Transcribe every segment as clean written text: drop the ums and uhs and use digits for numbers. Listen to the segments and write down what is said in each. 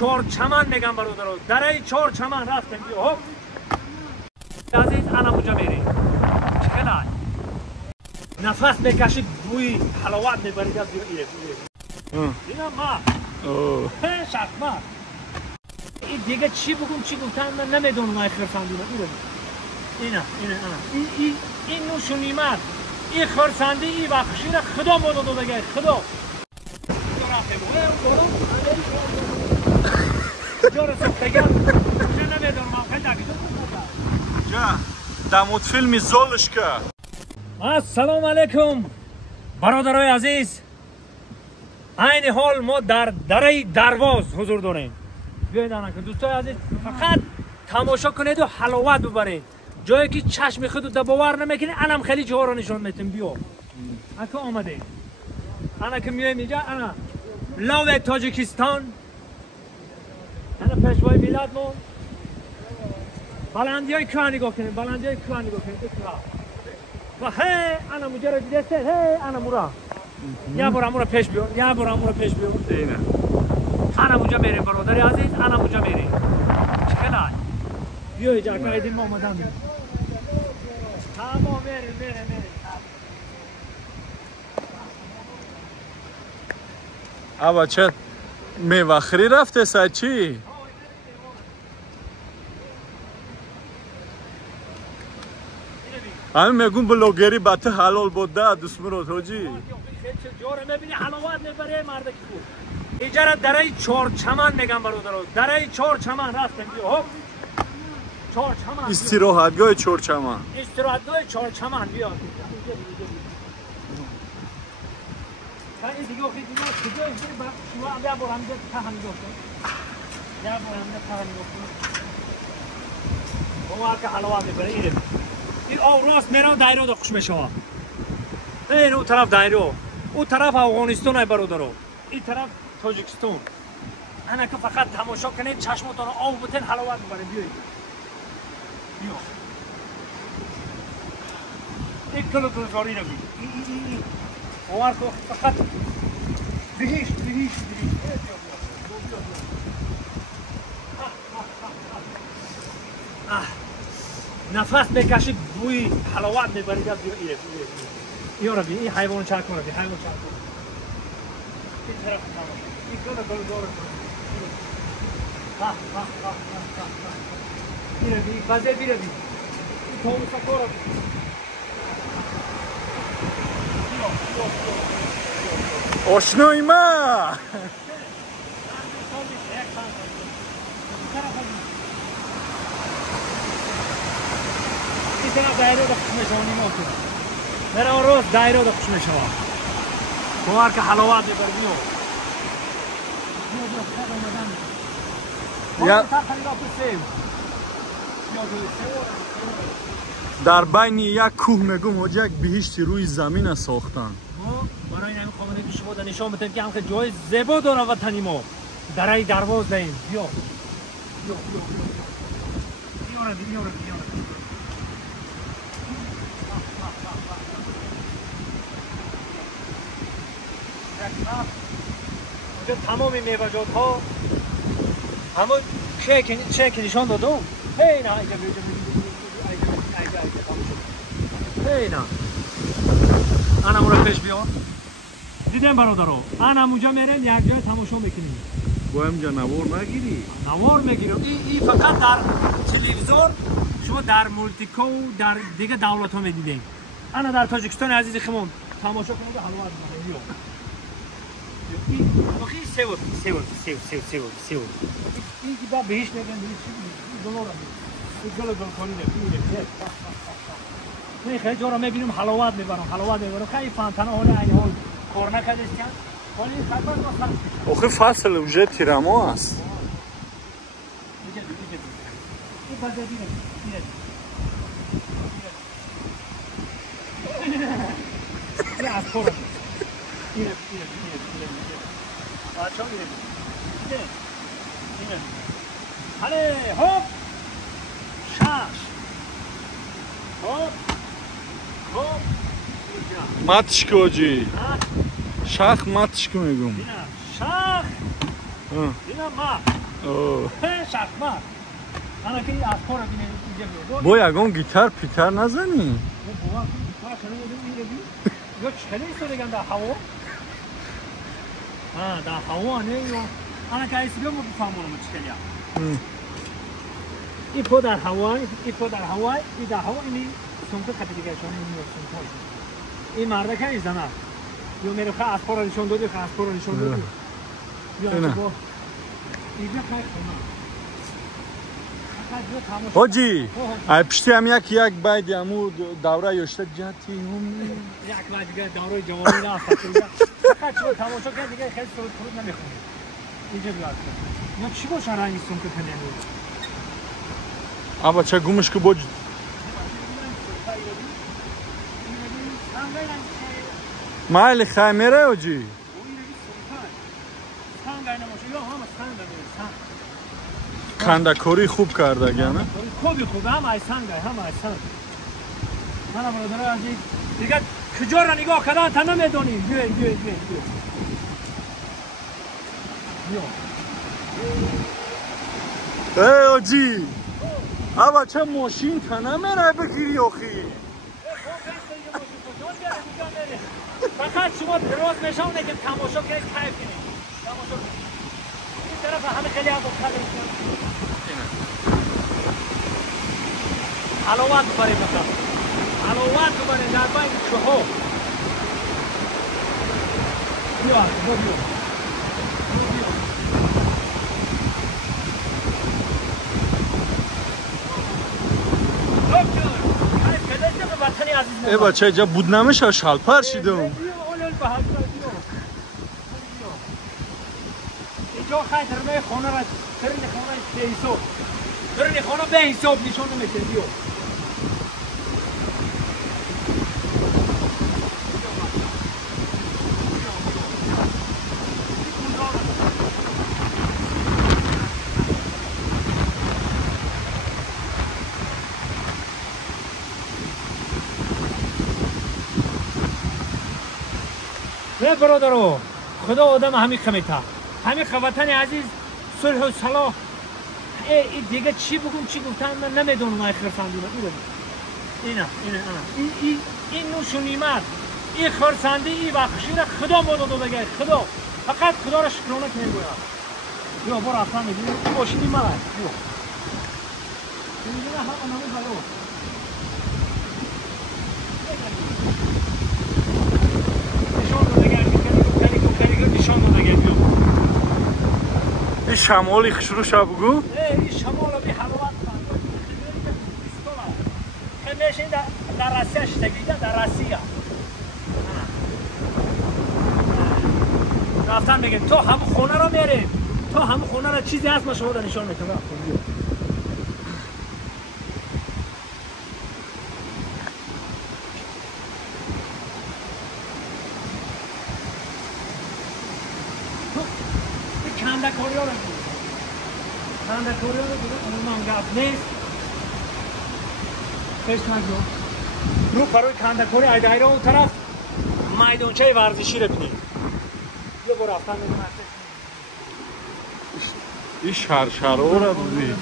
چهار چمن میگم برادرها، درای چهار چمن رفتیم. بیا هوب عزیز، انا اونجا میریم. چقدر نفس میکشید، بوی حلاوت میبرید از ایره. اینا ما شرف این دیگه چی بگم چی گفتن من نمیدونم. من خرسندی اینا این نوشونی مرد، این خرسندی، این بخشی را خدا مدد بگه. خدا دموت فیلمی زولش که. السلام علیکم برادرای عزیز. این حال ما در دره درواز حضور داریم. بیایید که دوستای عزیز فقط تماشا کنید و حلاوت ببرید. جایی که چشم خود رو باور نمیکنید، انم خیلی جاها رو نشون میتیم. بیا اکا آمده، انا که میایم اینجا، انا لاو تاجیکستان، انا پیشوای میلاد ما. بلندی های کوه نگاه کنید، بلندی های کوه نگاه کنید. و هی انا مجرد دیدست، هی انا مورا یا برامورا پیش بیار، یا برامورا پیش بیار. اینه انا اونجا میریم برادر عزیز، انا اونجا میریم. چقدر بیا اینجا که ایدیم ما آمدن. تمام میریم. ابا چه میوخری رفته سچی؟ همین میگون بلوگری بته حلال بوده دوست مرد حاجی. جاره میبینی حلاوت میبره مرد که بود. اینجا را درای چهار چمن میگم برادرها، درای چهار چمن رفتیم. بیا هوب چهار چمن، استراحتگاه چهار چمن، استراحتگاه چهار چمن. بیا این دیگه اوکی دیگه کجای دیگه با شما بیا برام ده تهانی گفتم. یا برام ده تهانی گفتم. ما که حلاوت میبره. این آو راست میره دایره رو خوش میشه. این اون طرف دایره، اون طرف افغانستان ای برادرها، این طرف تاجیکستان. انا که فقط تماشا کنید چشمتون رو آب بتن حلاوت میبره. بیایید بیا این کلو گلزاری رو بید اوار که فقط بهیشت. نفس میکشید، بوی حلاوت میبرید از ایره. یا ربی این حیوان چک کن، حیوان چک کن. این طرف تمام این کلو گلزار ایره بی بازه بیره بی این توم سکورا آشنای ما. این طرف دایره رو خوش میشونی ما کنم. در آن روز دایره رو خوش میشونم. باور که حلاوت میبره. بیا در بین یک کوه میگم حاجی یک بهشتی روی زمین ساختن. برای این خامنه که شما نشان بدیم که همه جای زیبا داره وطنی ما. درای درواز داریم. بیا اینجا تمام میوه‌جات ها همون چه که نشان دادم. هی نه هی نه انا مورا پیش بیا. دیدم برادرها، انا اونجا میریم یک جای تماشا میکنیم. با اینجا نوار نگیری؟ نوار میگیرم. این فقط در تلویزیون شما در مولتیکو در دیگه دولت ها میدیدیم. انا در تاجیکستان عزیز خمون تماشا کنید و حلاوت ببرید. آخه سیور این که با بهش نگن دلار این گل کنی نه خیلی جورا میبینیم حلاوت میبرم خیلی فانتانا حالا این حال کار نکردش کن ولی خطر آخه فصل وجه تیرما است. این بازه دیگه این از کورم اینه بچه ها اینه هله هوب شاش هوب ماتش کوجی شاخ ماتش کو میگم. شاخ اینا ما اوه شرطمر انا که از کار بینه اینجا بو یگان گیتار پیتر نزنی بابا گیتار چنه میگی یا چنه ایستو بگم در هوا در هوا نه یا انا که ایسی بگم بفهمونم چکنیا این پا در هوای این پا در هوای این در هوا اینی سمکه خطی دیگه شانه این سمکه این مرده که ایز دمه یا میره خواه از پا را نشون دادی خواه از پا را نشون دادی یا اینجا خیلی خونه حاجی پشتی هم یک باید امو دوره یاشته جاتی هم یک باید دیگه دوره جوانی نه فقط شما تماشا کرد دیگه خیلی فرود نمیخونی اینجا بیاد یا چی باشه رنگی سمکه کنه اما چه گومش که بوج مایل خیمره حاجی کندکاری خوب کرده گه نه؟ خوبی خوبه همه ای سنگ همه ای سنگ من برادر عزیز دیگه کجا را نگاه کردن تا نمیدونیم بیا ای حاجی اما چه ماشین تا نمیره بگیری آخی فقط شما دراز نشان نگیم تماشا کنید کیف کنید تماشا کنید این طرف همه خیلی هم بخواهد حلاوت ببرید مثلا حلاوت ببرید در بین چهار بیا ای بچه اینجا بود نمیشه شلپر شیدم اینجا خیلی ترمه خانه را ترین خانه به حساب ترین خانه به حساب نشان نمیشه بیا نه برادرو خدا آدم همین خمیته همین خواتن عزیز صلح و صلاح این دیگه چی بگم چی گفتن من نمیدونم آخر فهمیدم این نوش و نیمت این خرسندی این بخشی را خدا ما داده بگه خدا فقط خدا را شکرانه کنیم باید بیا برو اصلا میدونی این ماشینی من بیا میدونه همه نمون حالا این شمالی خشرو شا بگو؟ این شمال بی حلوات همیشه در رسیه شتگیده در رسیه رفتن بگه تو همون خونه را میریم تو همون خونه را چیزی هست ما شما را نشان میتونم کندکاری ها رو دیگه اونمان گفت نیست قسمت رو پروی کندکاری ایدهی اون طرف میدانچه ورزشی رو بینیم یه برو رفتن بگیم این شرشره رو بودی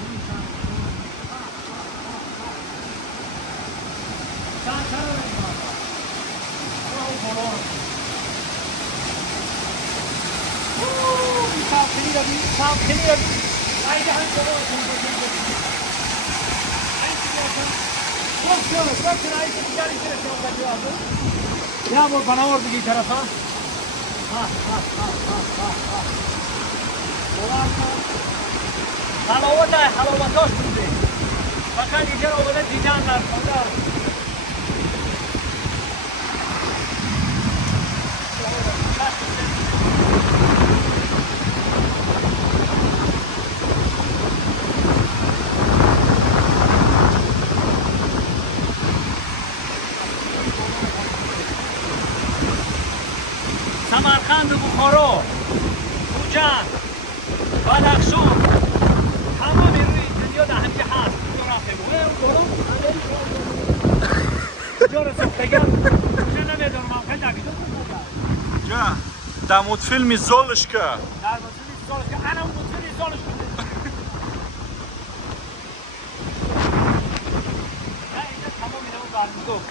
یا با بناور دیگه طرف ها حلاوتاش بوده فقط اینجا رو بوده دیدن در خدا سمرقند و بخارا خوجند بدخشان تمام روی دنیا در همچه هست اینجا رسید بگم چه نمیدونم خیلی نمیدونم جا در مدفیلمی زالش که در مدفیلمی زالش که انا مدفیلمی زالش کنه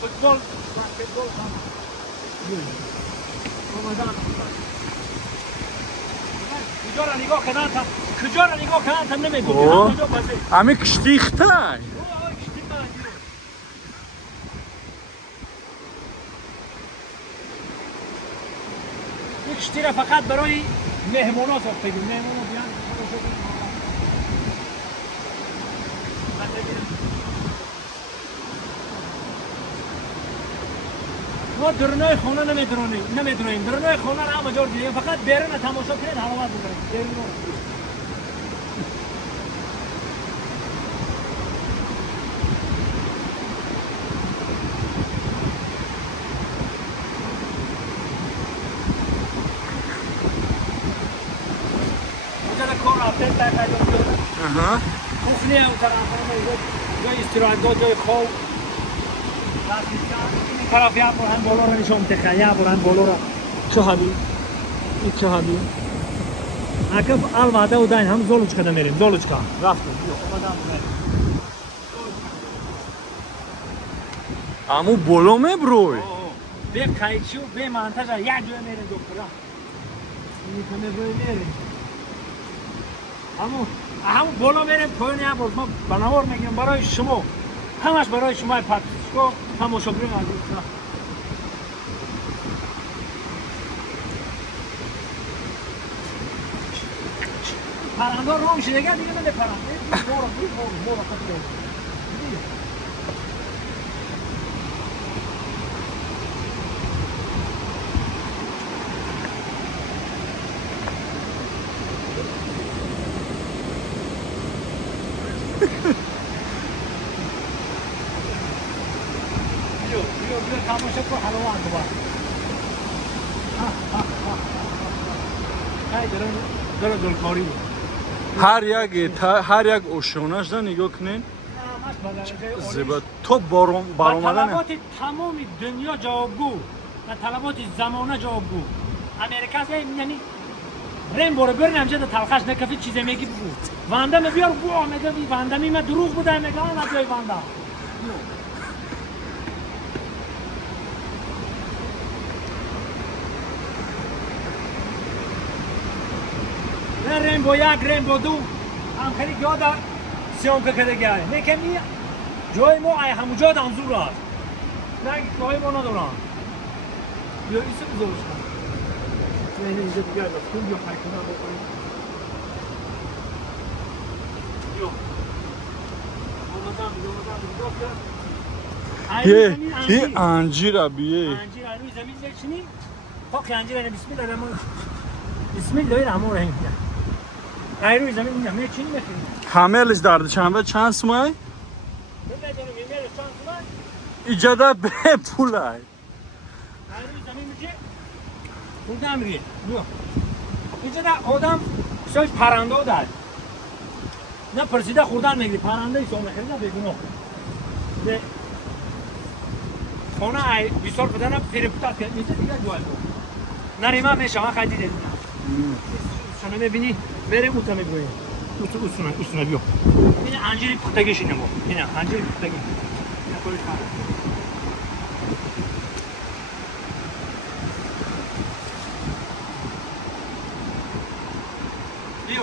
فوتبال بسکتبال آمدن کجا را نگاه کردن هم نمیگویم همه کشتیخته یک کشتی را فقط برای مهمونا ساخته بود مهمونا بیان ما درنای خونه نمیدونیم درنای خونه را همه جور دیدیم فقط بیرون تماشا کنید حلاوت بکنید بیرون خوفنی هم جای استراحتگاه جای خواب این طرف یک بار هم بالا را نشون تخیه یک بار هم بالا را چه حبی این چه حبی اکف الوعده و داین هم زولوچکا دا میریم زولوچکا رفتیم امو بالا میبروی به قیچی و به منتجه یک جای میریم دکترا این همه بروی میریم همون بالا میریم پایین یک بار ما بنوار میگیم برای شما همش برای شما پاتیسکو تماشا بریم از این پرنده رو میشه دیگه من ده پرنده بورا تماشا کن حلوان دوباره داره دلکاری بود هر یک اوشونش دا نگاه کنین زیبا تو برامدن طلبات تمام دنیا جوابگو و طلبات زمانه جوابگو امریکا یعنی ریم باره برن همجا دا تلخش نکفی چیزی میگی بود وانده میبیار بو آمده بی وانده میمه دروغ بوده میگه آن از جای وانده ریم با یک ریم با دو هم خیلی یاد سیام که کده گه لیکن این جای ما همونجا دنزور هست نه جای ما ندارن یا ایسه بزرش کن نه اینجا دیگر دستون یا خیکنه بکنیم یا یه انجیر بیه انجیر روی زمین زیچنی خاک انجیر اینه بسم الله الرحمن الرحیم روی زمین میگم چی نمیخوام حاملش درد چنبه چند سومه ببینید میمیره چند سومه ایجاده به پولای روی زمین میشه خودم ری بیا ایجاده آدم سوش پرنده داد نه پرسیده خوردن میگیری پرنده ایسا میخوری نه بگناه به خانه ای بیسار بدنم تریپوتات کرد میشه دیگه جوال بود نریمه میشه من خیلی دیدم شما میبینی بریم اوتا میبرویم اوتونه بیو این انجیری پختگیش اینه با اینه انجیری پختگی اینه خودش کنه بیو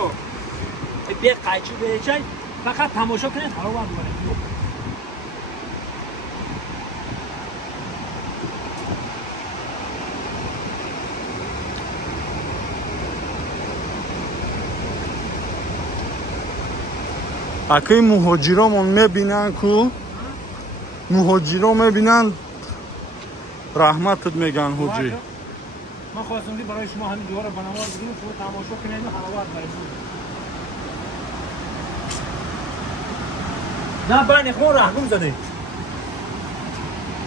بیا قیچی بیچای فقط تماشا کنید حالا باید ببرید اکی مهاجرامون میبینن کو مهاجرام میبینن رحمتت میگن حجی ما خواستم برای شما همین دوباره بنوار بدیم شما تماشا کنید و حلاوت برید نه بین خون رحمون زده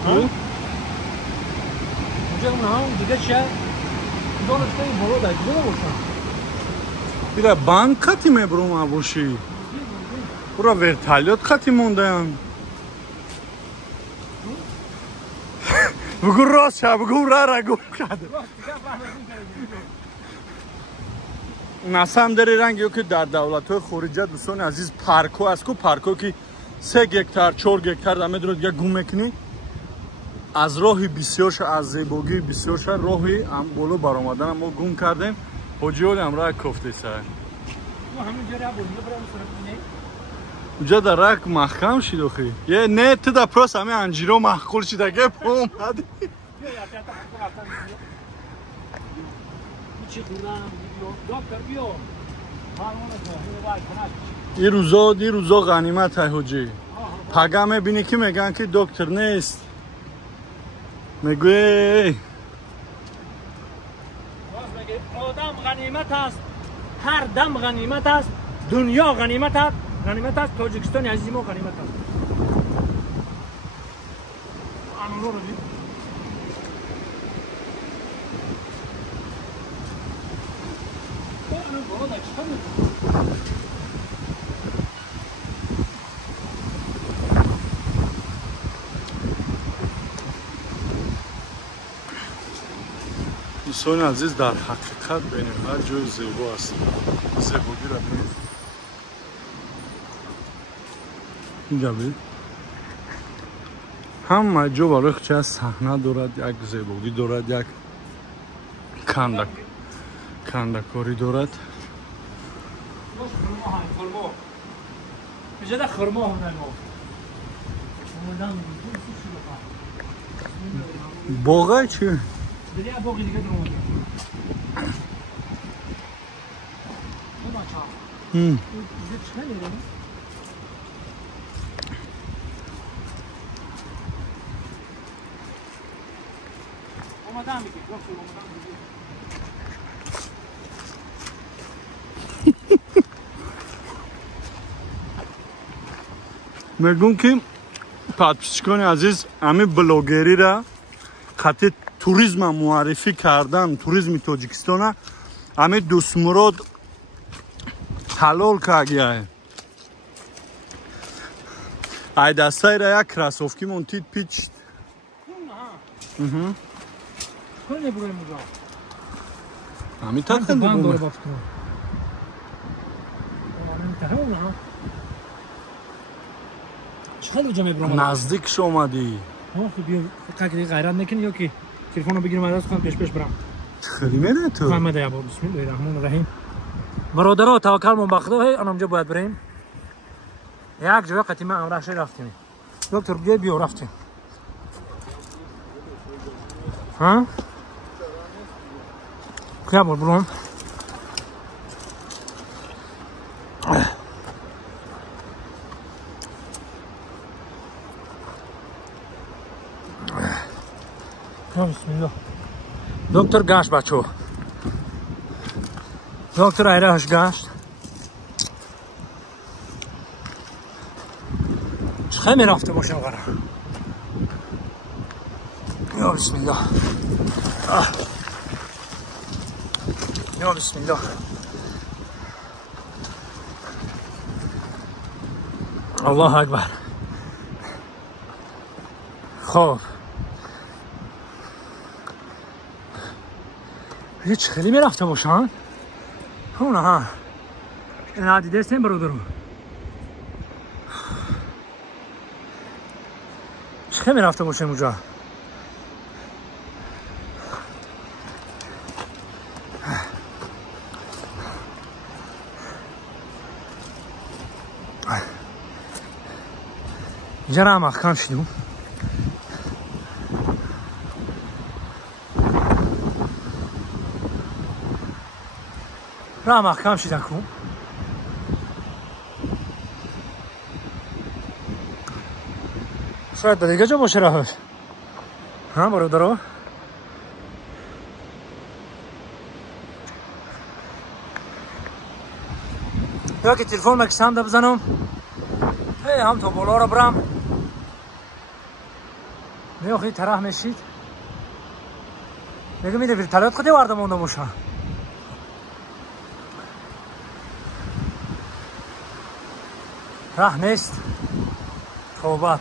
اونجا اون هم دیگه چه دونش کنی برو در دیگه باشن بیره بند خطی میبروم ابوشی برا ورتالیات خطی مونده هم بگو راست شد بگو را گم کرده نسم داری رنگی که در دولت های خارجه دوستان عزیز پارکو است که پارکو که 3 گکتار 4 گکتار دمه درود یا گم میکنی از راهی بسیارش از زیبایی بسیارش راهی هم بالا برآمدن ما گم کردیم حاجیال هم راه کفته سر اونجا در راه محکم شد اخی یه نه تو در پروس همه انجیرو محکول شده گه پا اومده این روزا غنیمت های حاجی پگه میبینی که میگن که دکتر نیست میگوی آدم غنیمت است هر دم غنیمت است دنیا غنیمت است تاجیکستان عزیز ما غنیمت است آنونو رو دید دوستان عزیز در حقیقت بینیم هر جای زیبا است زیبایی را بینیم اینجا بید همه جا برای چه صحنه دارد یک زیبایی دارد یک کندکاری دارد باغه چی؟ دریا باقی دیگه درون میگم که پادپیچکان عزیز همه بلاگری را خط توریسم معرفی کردن توریسم تاجیکستان همه دوست مراد حلال کردن ای دسته را یک کراسوفکی منتید پیچ کنه برای مجا همین تا کنه برای چقدر جمعه برام نزدیکش اومدی بیا فقط غیرت نکنی یا که تلفنو بگیرم از خودم پیش برم خیلی میره تو محمد یابا بسم الله الرحمن الرحیم برادرها توکل من به خدا اونجا باید بریم یک جای قدیمی امرش رفتیم دکتر بیا رفتیم ها کیا برام بسم الله دکتر گشت بچو دکتر ایرهش گشت چه می رفته باشه آقا یا بسم الله یا بسم الله الله اکبر خب هیچ خیلی می رفته باشن اونه ها این عدیده است این برادرو چه می رفته باشه اونجا اینجا را هم اخکام شدیم راه محکم شده کن شاید دیگه جا باشه راهش ها برادرها یا که تلفن مکسم ده بزنم هم تا بالا رو برم میخوایی طرح میشید میگه میده ورتالات خودی وارده مونده باشه راه نیست توبه